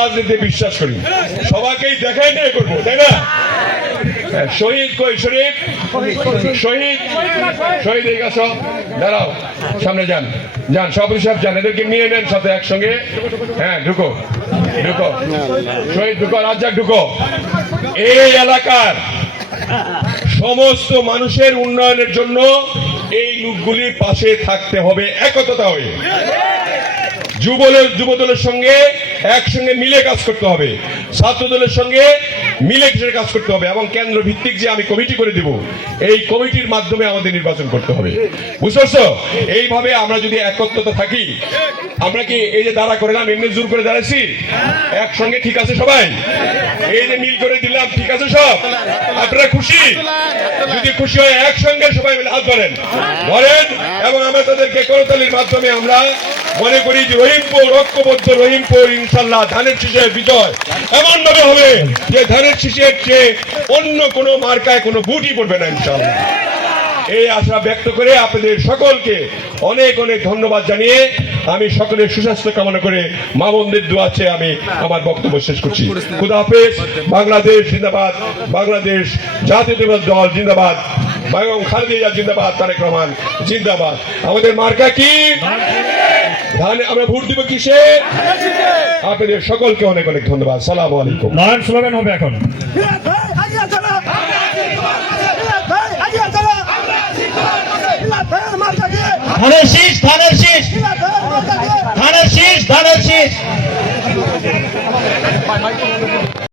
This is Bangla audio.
রাজনীতিতে বিশ্বাস করি, সবাইকেই দেখাই নিয়ে করবো, তাই না? শহীদ কই? শরীফ শহীদ, শহীদ এই গাছ দাঁড়াও, সামনে যান, যান সভাপতি সাহেব যান, এদেরকে নিয়ে নেন সাথে একসঙ্গে। হ্যাঁ ঢুকো ঢুকো, শহীদ ঢুকো, রাজ্জাক ঢুকো। এই এলাকার সমস্ত মানুষের উন্নয়নের জন্য এই লোকগুলির পাশে থাকতে হবে, একতা হয়ে। যুবদলের সঙ্গে একসঙ্গে মিলে কাজ করতে হবে, ছাত্র দলের সঙ্গে মিলে কাজ করতে হবে, এবং কেন্দ্র ভিত্তিক যে আমি কমিটি করে দেব, এই কমিটির মাধ্যমে আমাদের নির্বাচন করতে হবে। বুঝতে পারছো? এইভাবে আমরা যদি একত্রতা থাকি, আমরা কি এই যে দাঁড়া করলাম এমনি জোর করে দাঁড়াচ্ছি, একসঙ্গে ঠিক আছে সবাই? এই যে মিল করে দিলাম, ঠিক আছে সব? আপনারা খুশি? যদি খুশি হয় একসঙ্গে সবাই মিলে হাত ধরেন, এবং আমরা তাদেরকে করতালির মাধ্যমে আমরা মনে করি যে রহিমপুর, ঐক্যবদ্ধ রহিমপুর ইনশাল্লাহ ধানের শীষের বিজয় এমন ভাবে হবে যে ধানের শীষের চেয়ে অন্য কোনো মার্কায় কোনো ভোটই পড়বে না ইনশাল্লাহ। এই আশা ব্যক্ত করে আপনাদের সকলকে অনেক অনেক ধন্যবাদ জানিয়ে আমি সকলের সুস্বাস্থ্য কামনা করে মা বোনদের দোয়া চেয়ে আমি আমার বক্তব্য শেষ করছি। খুদা হাফেজ। বাংলাদেশ জিন্দাবাদ, বাংলাদেশ জাতীয়তাবাদী দল জিন্দাবাদ, বেগম খালেদা জিন্দাবাদ, তারেক রহমান জিন্দাবাদ। আমাদের মার্কা কি? ধানে। আমরা ভোট দিব কিসে? আপনাদের সকলকে অনেক অনেক ধন্যবাদ। সালাম আলাইকুম। নয়ন স্লোগান হবে এখন। ধানের শীষ, ধানের শীষ, ধানের শীষ, ধানের শীষ।